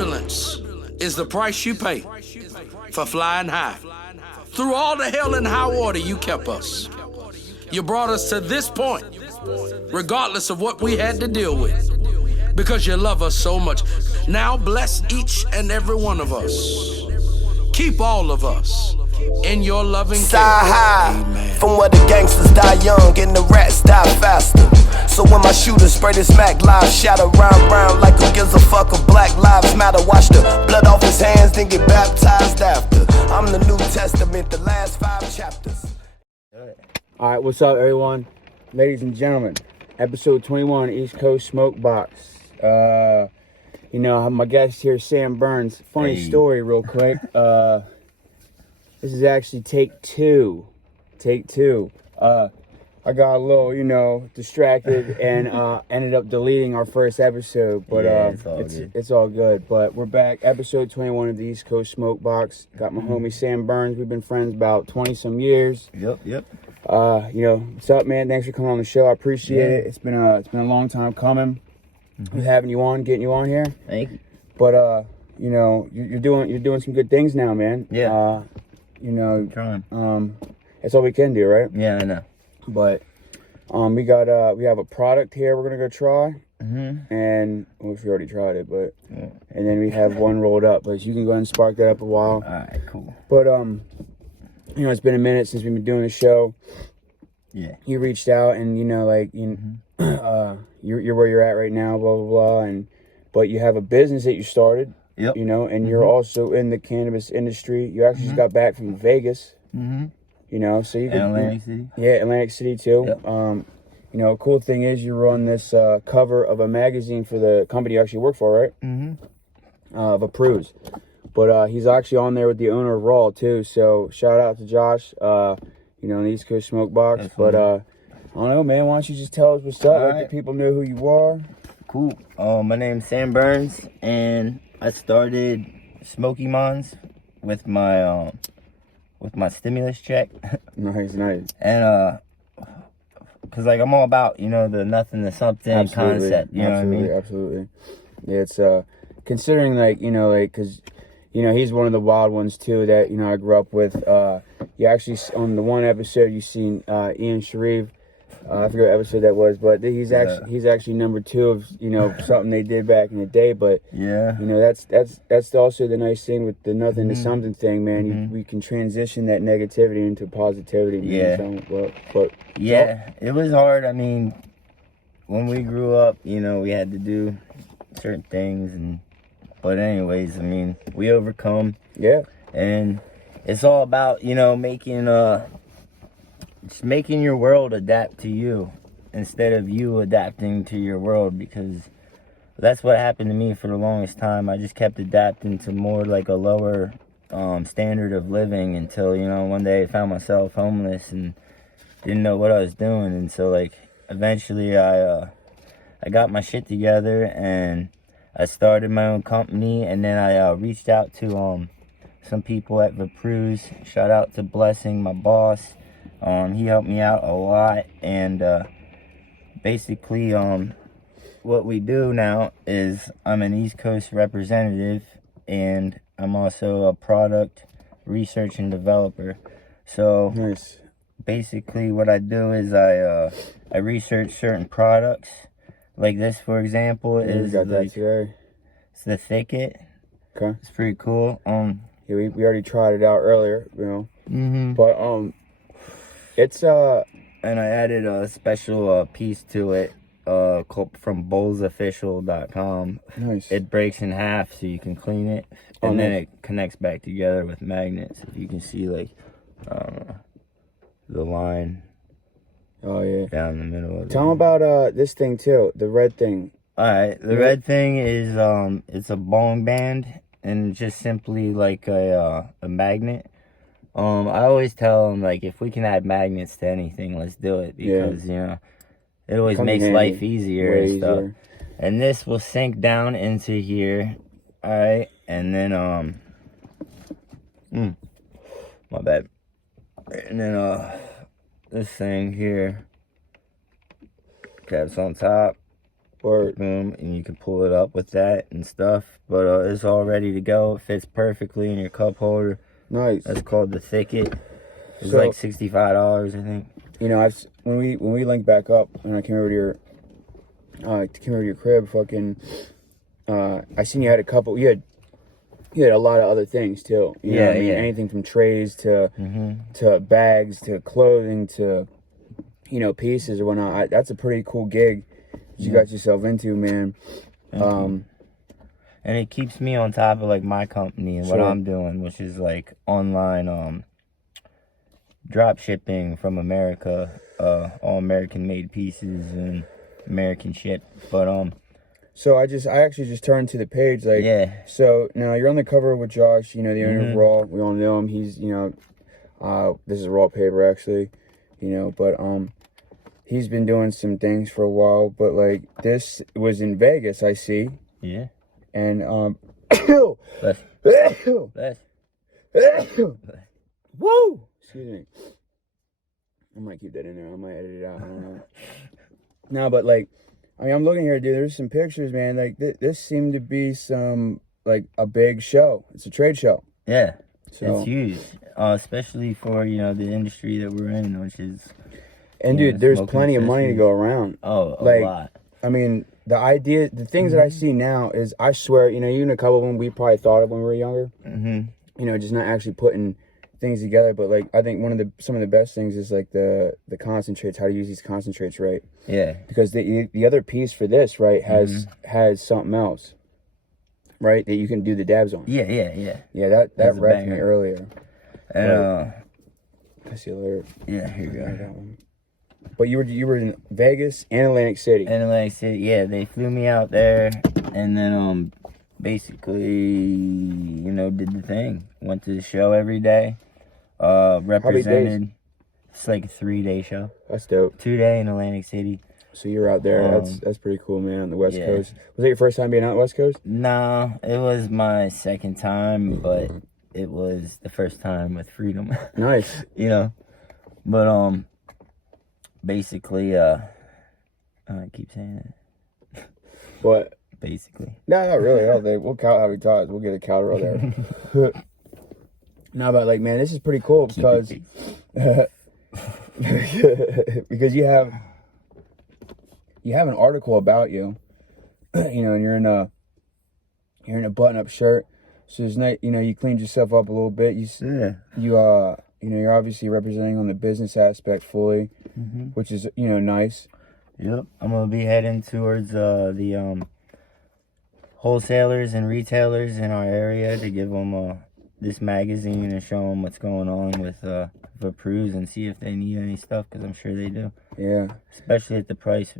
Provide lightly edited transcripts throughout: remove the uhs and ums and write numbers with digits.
Turbulence is the price you pay for flying high. Through all the hell and high water, you kept us. You brought us to this point, regardless of what we had to deal with, because you love us so much. Now bless each and every one of us. Keep all of us in your loving care. High, amen. From where the gangsters die young and the rats die faster. So when my shooters spray this Mac live, shatter round like who gives a fuck if Black Lives Matter. Wash the blood off his hands, then get baptized after. I'm the New Testament, the last 5 chapters. Alright, what's up everyone? Ladies and gentlemen, episode 21, East Coast SmokeBox. You know, I have my guest here, Sam Burns. Funny story real quick. This is actually take two. I got a little, distracted and ended up deleting our first episode, but it's all good. But we're back, episode 21 of the East Coast SmokeBox. Got my homie Sam Burns. We've been friends about 20 some years. Yep. What's up, man? Thanks for coming on the show. I appreciate it. It's been a long time coming. Having you on, getting you on here. Thank you. But you're doing some good things now, man. Yeah. Trying. That's all we can do, right? Yeah, I know. But we have a product here we're gonna go try. And we already tried it, but and then we have one rolled up. But you can go ahead and spark that up a while. All right, cool. But it's been a minute since we've been doing the show. Yeah. You reached out, and you're where you're at right now, blah blah blah, but you have a business that you started. Yep. And you're also in the cannabis industry. You actually just got back from Vegas. So you can Atlantic City. Yeah, Atlantic City too. Yep. Cool thing is you're on this cover of a magazine for the company you actually work for, right? Of Approves. But he's actually on there with the owner of Raw too. So shout out to Josh. In the East Coast SmokeBox. That's but I don't know, man. Why don't you just tell us what's up? Let the people know who you are. Cool. My name's Sam Burns, and I started Smoky Mons with my stimulus check. Nice. And cause I'm all about the nothing to something concept. You know what I mean? Absolutely. Yeah, it's considering cause he's one of the wild ones too that I grew up with. You actually on the one episode you seen Ian Sharif. I forget what episode that was, but he's actually number 2 of something they did back in the day. But that's also the nice thing with the nothing to something thing, man. We can transition that negativity into positivity. Man. It was hard. I mean, when we grew up, we had to do certain things, but anyways, I mean, we overcome. Yeah, and it's all about just making your world adapt to you instead of you adapting to your world, because that's what happened to me for the longest time. I just kept adapting to more like a lower standard of living until one day I found myself homeless and didn't know what I was doing. And so eventually I got my shit together and I started my own company, and then I reached out to some people at Vapruz. Shout out to Blessing, my boss. He helped me out a lot, and basically what we do now is I'm an East Coast representative, and I'm also a product research and developer. So nice. Basically what I do is I research certain products. Like this, for example, is that today. It's the Thicket. Okay. It's pretty cool. Yeah, we already tried it out earlier, but it's and I added a special piece to it from bowlsofficial.com. Nice. It breaks in half so you can clean it, and then it connects back together with magnets. If you can see the line. Oh yeah. Down the middle of it. Tell them about this thing too, the red thing. Alright, the red thing is it's a bong band, and just simply like a magnet. I always tell them if we can add magnets to anything, let's do it, because it always makes life easier and stuff. Easier. And this will sink down into here, alright, and then my bad. And then this thing here caps on top, Or boom, and you can pull it up with that and stuff. But it's all ready to go. It fits perfectly in your cup holder. nice. That's called the Thicket. It's So- like $65, I think. You know, when we linked back up and I came over to your crib, fucking, I seen you had a couple. You had a lot of other things too. You know what I mean? Yeah. Anything from trays to bags to clothing to, you know, pieces or whatnot. That's a pretty cool gig that you got yourself into, man. And it keeps me on top of like my company and what Sure. I'm doing, which is like online drop shipping from America, all American made pieces and American shit. But So I actually just turned to the page, like, yeah. So now you're on the cover with Josh, you know, the owner of Mhm. Raw. We all know him. He's, you know, this is Raw paper actually, you know, but he's been doing some things for a while. But like this was in Vegas, I see, Yeah. and Bless. Bless. woo! Excuse me. I might keep that in there. I might edit it out. I don't know. No, but like, I mean, I'm looking here, dude. There's some pictures, man. Like, this seemed to be like a big show. It's a trade show. Yeah. So, It's huge, especially for, you know, the industry that we're in, which is, and yeah, dude, there's smoking plenty of money to accessories. go around. a Like, lot. I mean, the things that I see now is, I swear, you know, even a couple of them we probably thought of when we were younger. Mm-hmm. You know, just not actually putting things together. But like, I think some of the best things is like the concentrates, how to use these concentrates right. Yeah. Because the other piece for this, right, has something else, right, that you can do the dabs on. Yeah. Yeah, that That's a read me banger. earlier. And I see a later. yeah, here you That go. one. But you were in Vegas and Atlantic City. And like I said, yeah, they flew me out there, and then basically, you know, did the thing. Went to the show every day. Represented. It's like a 3-day show. That's dope. 2-day in Atlantic City. So you're out there. That's pretty cool, man. On the West yeah. Coast. Was that your first time being out West Coast? No, it was my second time, but it was the first time with freedom. Nice. You know, but basically, I keep saying it. But Basically, no, not really. We'll count how we talk. We'll get a counter roll there. No, but like, man, this is pretty cool because because you have an article about you, you know, and you're in a button-up shirt. So there's not, you know, you cleaned yourself up a little bit. You know, you're obviously representing on the business aspect fully, which is, you know, nice. Yep, I'm gonna be heading towards the wholesalers and retailers in our area to give them this magazine and show them what's going on with Vapouz and see if they need any stuff, because I'm sure they do. Yeah, Especially at the price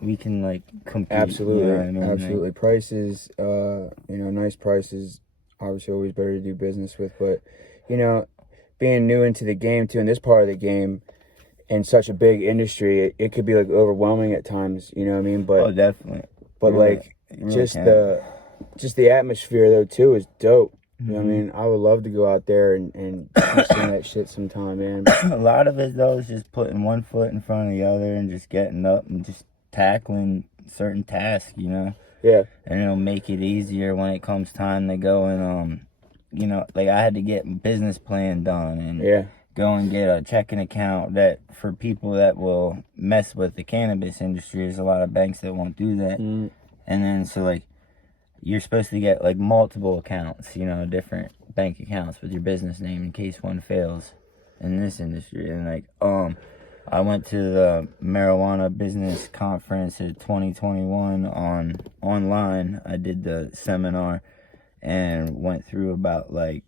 we can like compete. absolutely, You know what I mean? absolutely. Like, Prices, you know, nice prices. Obviously, always better to do business with, but you know, being new into the game too, in this part of the game, in such a big industry, it could be like overwhelming at times. You know what I mean? But oh, definitely. but Really, like it really just can. the atmosphere though too is dope. You know what I Mhm. mean? I would love to go out there and do some of that shit sometime, man. A lot of it though is just putting one foot in front of the other and just getting up and just tackling certain tasks, you know. Yeah, And it'll make it easier when it comes time to go and you know, like I had to get a business plan done and yeah, go and get a checking account that for people that will mess with the cannabis industry. There's a lot of banks that won't do that. Mm. And then so like you're supposed to get like multiple accounts, you know, different bank accounts with your business name in case one fails in this industry. And like I went to the marijuana business conference at 2021 online. I did the seminar and went through about like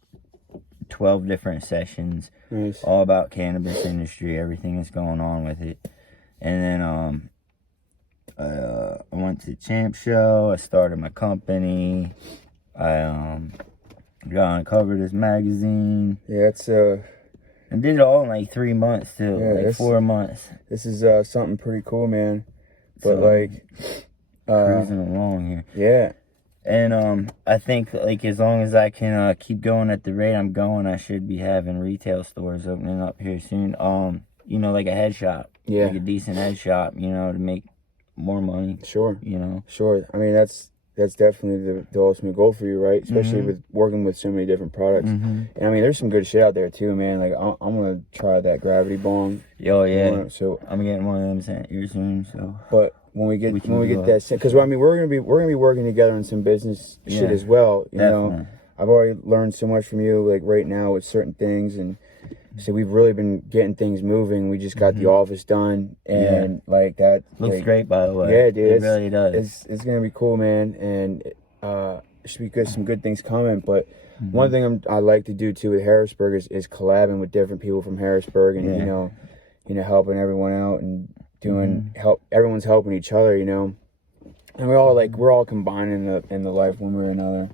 12 different sessions, nice. all about cannabis industry, everything that's going on with it. And then I went to the Champ Show. I started my company. I got on cover this magazine. Yeah, it's And did it all in like 3 months too, Yeah, like 4 months. this is something pretty cool, man. But So, like, cruising along here. yeah, And I think like as long as I can keep going at the rate I'm going, I should be having retail stores opening up here soon. You know, like a head shop, Yeah. like a decent head shop, you know, to make more money. Sure. You know. Sure. I mean, that's definitely the ultimate goal for you, right? Especially with working with so many different products. And I mean, there's some good shit out there too, man. Like I'm gonna try that gravity bong. Oh yeah. So I'm getting one of them sent here soon. So. But when we get that, because I mean, we're gonna be working together on some business shit as well. You know, I've already learned so much from you, like right now with certain things, and so we've really been getting things moving. We just got the office done, and like that looks like, great, by the way. Yeah, dude, it really does. It's gonna be cool, man, and it should be good. Some good things coming. But one thing I like to do too with Harrisburg is collabing with different people from Harrisburg, and you know, helping everyone out and doing help. Everyone's helping each other, you know, and we're all combining in the life one way or another.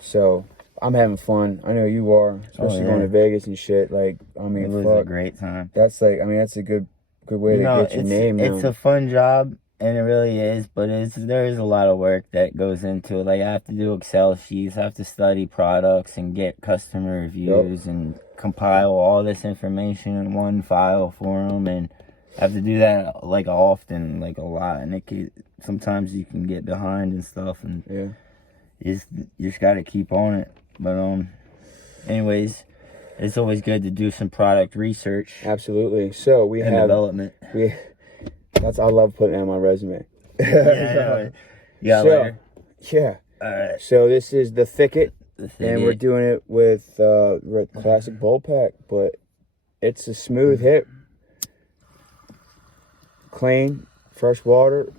So I'm having fun. I know you are, especially going to Vegas and shit. Like, I mean, it was a great time. That's like, I mean, that's a good way to get your name known. It's a fun job, and it really is. But there is a lot of work that goes into it. Like, I have to do Excel sheets, I have to study products and get customer reviews and compile all this information in one file for them. And I have to do that like often, like a lot. And sometimes you can get behind and stuff, and you just got to keep on it. But anyways, it's always good to do some product research. Absolutely. So we have development. I love putting that on my resume. Yeah. All right. So this is the Thicket, and we're doing it with classic bowl pack, but it's a smooth hit, clean, fresh water.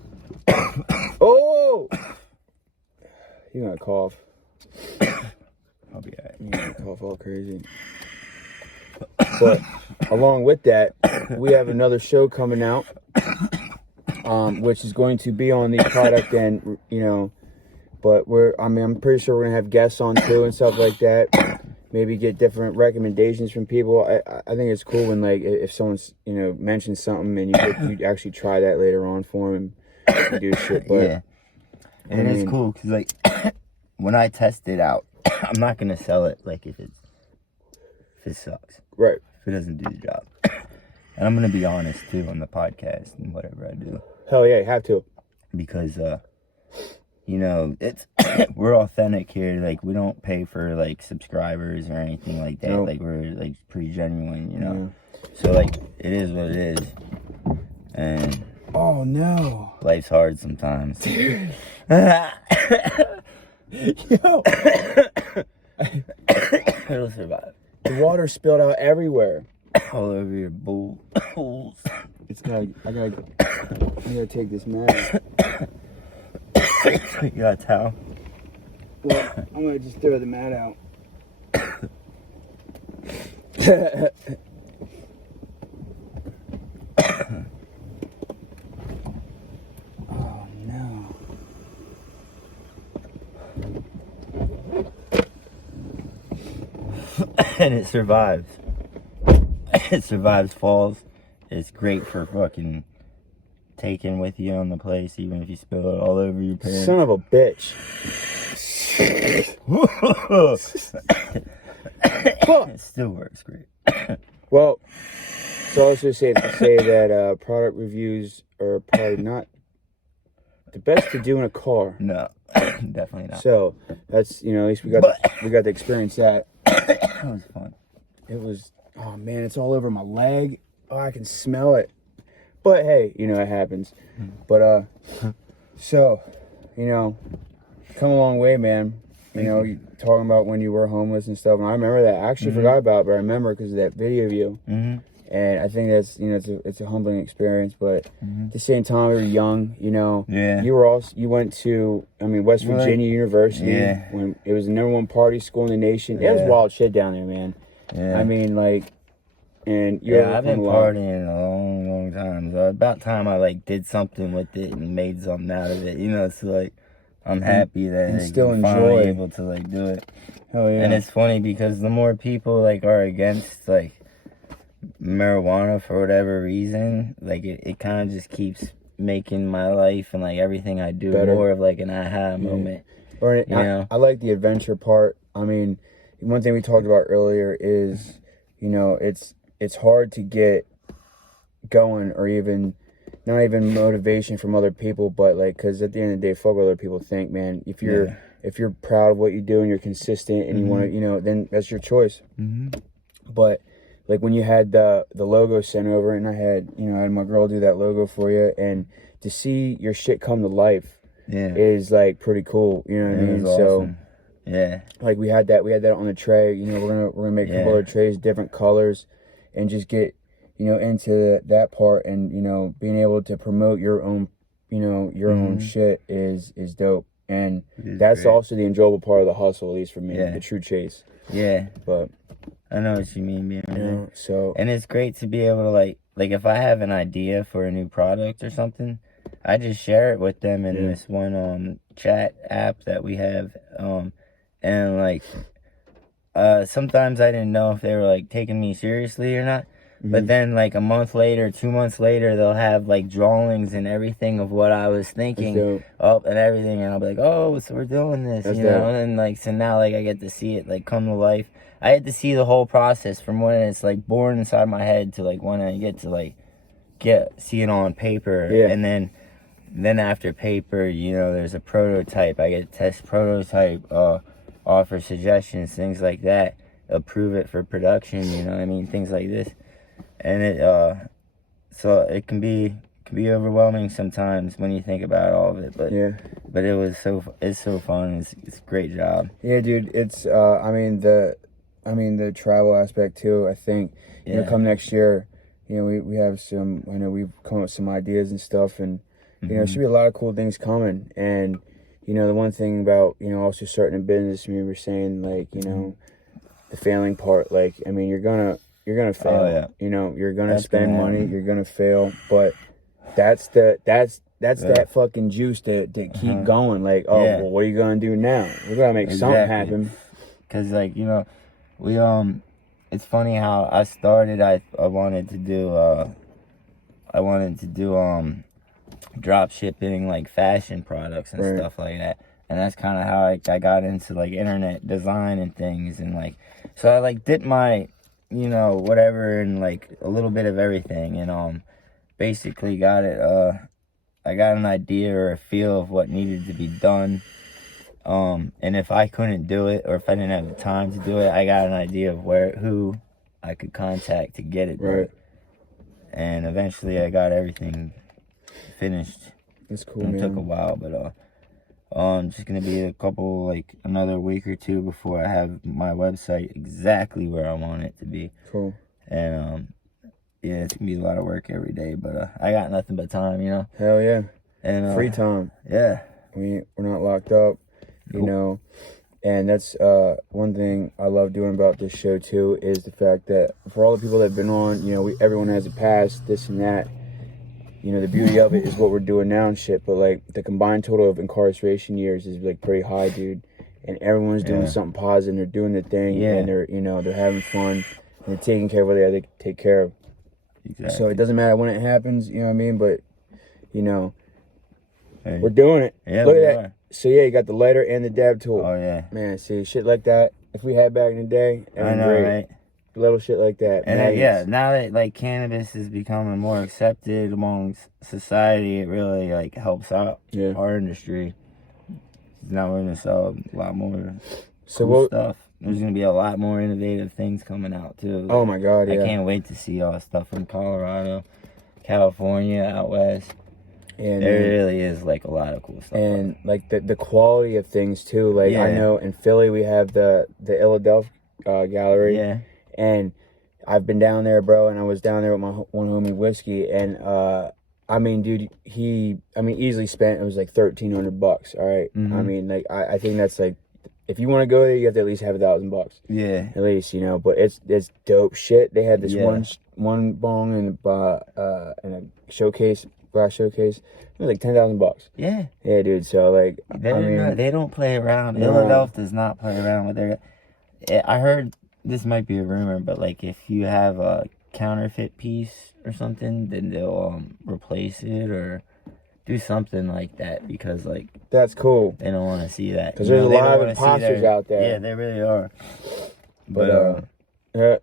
Oh, you're gonna cough. I'll be alright. You're gonna cough all crazy. But along with that, we have another show coming out, which is going to be on the product and, you know, but I'm pretty sure we're gonna have guests on too and stuff like that. Maybe get different recommendations from people. I think it's cool when, like, if someone's, you know, mentions something and you actually try that later on for them and do shit. But and it's cool because, like, when I test it out, I'm not gonna sell it like if it sucks. Right. If it doesn't do the job. And I'm gonna be honest too on the podcast and whatever I do. Hell yeah, you have to. Because you know, it's we're authentic here. Like, we don't pay for like subscribers or anything like that. Nope. Like, we're like pretty genuine, you know. So like, it is what it is. And oh no, life's hard sometimes. Yo, it'll survive. The water spilled out everywhere. All over your bowls. I gotta take this mat. You got a towel? Well, I'm gonna just throw the mat out. Oh no. And it survives. It survives falls. It's great for fucking taking with you on the place, even if you spill it all over your pants. Son of a bitch. It still works great. Well, it's also safe to say that product reviews are probably not the best to do in a car. No, definitely not. So that's, you know, at least we got to experience that. That was fun. It was, oh man, it's all over my leg. Oh, I can smell it. But hey, you know, it happens. But so, you know, come a long way, man. You know, you talking about when you were homeless and stuff, and I remember that. I actually forgot about it, but I remember because of that video of you. And I think that's, you know, it's a humbling experience. But at the same time, we were young, you know. Yeah. You went to, I mean, West Virginia University. Yeah. When it was the #1 party school in the nation. It was wild shit down there, man. Yeah. I mean, like, and I've been partying a long time. So about time I like did something with it and made something out of it. You know, it's like I'm happy that and like, still I'm enjoy finally able to like do it. Hell yeah. And it's funny because the more people like are against like marijuana for whatever reason, like it kind of just keeps making my life and like everything I do better. More of like an aha moment. Or you know? I like the adventure part. I mean, one thing we talked about earlier is, you know, it's hard to get going or even not even motivation from other people, but like, because at the end of the day, fuck what other people think, man. If you're proud of what you do and you're consistent and you want to, you know, then that's your choice. But like when you had the logo sent over, and I had my girl do that logo for you, and to see your shit come to life is like pretty cool. You know what I mean? Awesome. So like we had that on the tray. You know, we're gonna make a couple other trays, different colors, and just get into that part, and being able to promote your own own shit is dope. And that's also the enjoyable part of the hustle, at least for me, the true chase. But I know what you mean, man. So, and it's great to be able to like if I have an idea for a new product or something, I just share it with them in this one chat app that we have, and like sometimes I didn't know if they were like taking me seriously or not. But then, like, a month later, 2 months later, they'll have, like, drawings and everything of what I was thinking up and everything. And I'll be like, oh, so we're doing this, you know? And, like, so now, like, I get to see it, like, come to life. I had to see the whole process from when it's, like, born inside my head to, like, when I get to, like, see it on paper. And then after paper, there's a prototype. I get to test prototype, offer suggestions, things like that. Approve it for production, you know what I mean? Things like this. And it so it can be overwhelming sometimes when you think about all of it, but it's so fun. It's a great job. Yeah, dude. It's I mean the travel aspect too. I think come next year, we have some. I know we've come up with some ideas and stuff, and there should be a lot of cool things coming. And the one thing about also starting a business, we were saying like the failing part. Like I mean, you're gonna fail. You're gonna spend money. You're gonna fail, but that's that fucking juice to keep going. Like, well, what are you gonna do now? We're gonna make something happen. Cause like we it's funny how I started. I wanted to do drop shipping, like fashion products and stuff like that. And that's kind of how I got into like internet design and things, and like so I like did my whatever, and like a little bit of everything, and basically got it. I got an idea or a feel of what needed to be done, and if I couldn't do it, or if I didn't have the time to do it, I got an idea of who I could contact to get it done. And eventually I got everything finished. That's cool, man. It took a while, but just gonna be another week or two before I have my website exactly where I want it to be. Cool. And it's gonna be a lot of work every day, but I got nothing but time, Hell yeah. And free time. Yeah. We're not locked up, And that's one thing I love doing about this show too, is the fact that for all the people that have been on, everyone has a past, this and that. The beauty of it is what we're doing now and shit, but like the combined total of incarceration years is like pretty high, dude. And everyone's doing something positive, they're doing their thing, and they're they're having fun, and they're taking care of what they have to take care of. Exactly. So it doesn't matter when it happens, you know what I mean? But we're doing it. Yeah, look at that. So you got the lighter and the dab tool. Oh yeah. Man, see shit like that. If we had back in the day, I know, great. right? Little shit like that. And now that like cannabis is becoming more accepted amongst society, it really like helps out our industry. Now we're gonna sell a lot more cool stuff. There's gonna be a lot more innovative things coming out too. Like, oh my god, I can't wait to see all the stuff from Colorado, California, out west. And there really is like a lot of cool stuff. And like the quality of things too. Like I know in Philly we have the Philadelphia gallery. Yeah. And I've been down there, bro, and I was down there with my one homie Whiskey, and I mean, dude, easily spent, it was like $1,300, all right? I mean, like, I think that's like, if you want to go there, you have to at least have $1,000. Yeah. At least, but it's dope shit. They had this one bong and a showcase, glass showcase. It was like $10,000. Yeah. Yeah, dude, so like, they don't play around. Philadelphia does not play around with their, I heard, this might be a rumor, but like if you have a counterfeit piece or something, then they'll replace it or do something like that, because like that's cool. They don't want to see that, because there's a lot of imposters out there. Yeah, they really are. But yeah,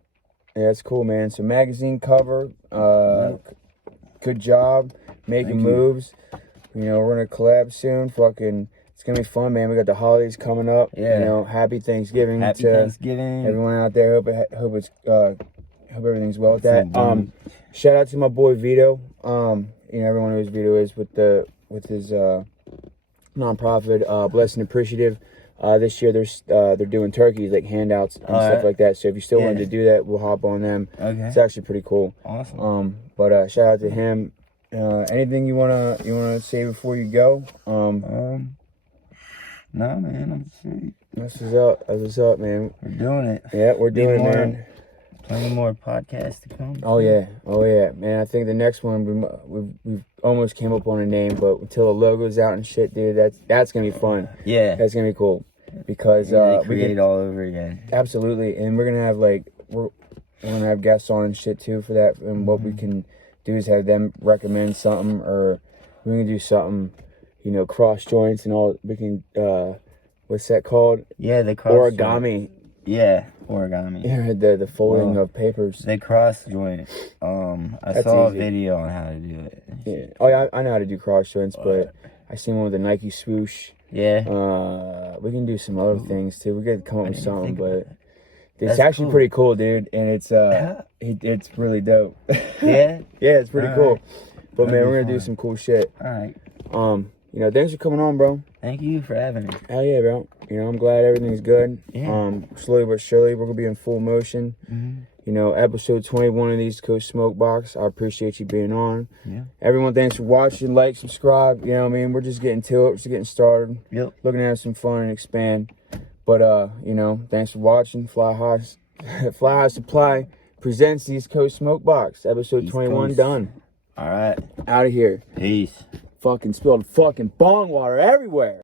it's cool, man. So magazine cover, good job. making Thank you. moves. You know, we're gonna collab soon. Fucking, it's gonna be fun, man. We got the holidays coming up. Yeah. You know, happy Thanksgiving Happy to Thanksgiving. everyone out there. Hope everything's well with that. That's it, Shout out to my boy Vito. You know, everyone knows Vito is with his nonprofit, Blessed and Appreciative. This year they're doing turkeys, like handouts and stuff like that. So if you still wanted to do that, we'll hop on them. Okay. It's actually pretty cool. Awesome. But shout out to him. Anything you wanna say before you go? No, man, I'm straight. This is up. That's what's up, man. We're doing it. Yeah, we're doing it, man. Plenty more podcasts to come. Oh yeah, man. I think the next one we've almost came up on a name, but until the logo's out and shit, dude, that's gonna be fun. Yeah. That's gonna be cool because we we create can all over again. absolutely, and we're gonna have we're gonna have guests on and shit too for that. And what we can do is have them recommend something, or we can do something, you know, cross joints and all. We can what's that called? Yeah, the cross Origami. Joint. Yeah, origami. Yeah, the folding of papers. The cross joint. I That's saw easy. a video on how to do it. Yeah. Oh yeah, I know how to do cross joints, but I seen one with a Nike swoosh. Yeah. We can do some other things too. We could come up with didn't something, think but about it's That's actually cool. pretty cool, dude. And it's it's really dope. Yeah? Yeah, it's pretty All cool. right. But That'd man, be we're gonna do fun. some cool shit. All right. You know, thanks for coming on, bro. Thank you for having me. Hell yeah, bro. You know, I'm glad everything's good. Yeah. Slowly but surely, we're gonna be in full motion. You know, episode 21 of the East Coast SmokeBox. I appreciate you being on. Yeah. Everyone, thanks for watching. Like, subscribe. You know what I mean? We're just getting to it. We're just getting started. Yep. Looking to have some fun and expand. But, you know, thanks for watching. Fly High Supply presents the East Coast SmokeBox. Episode East 21 Coast. done. All right. Out of here. Peace. Fucking spilled fucking bong water everywhere.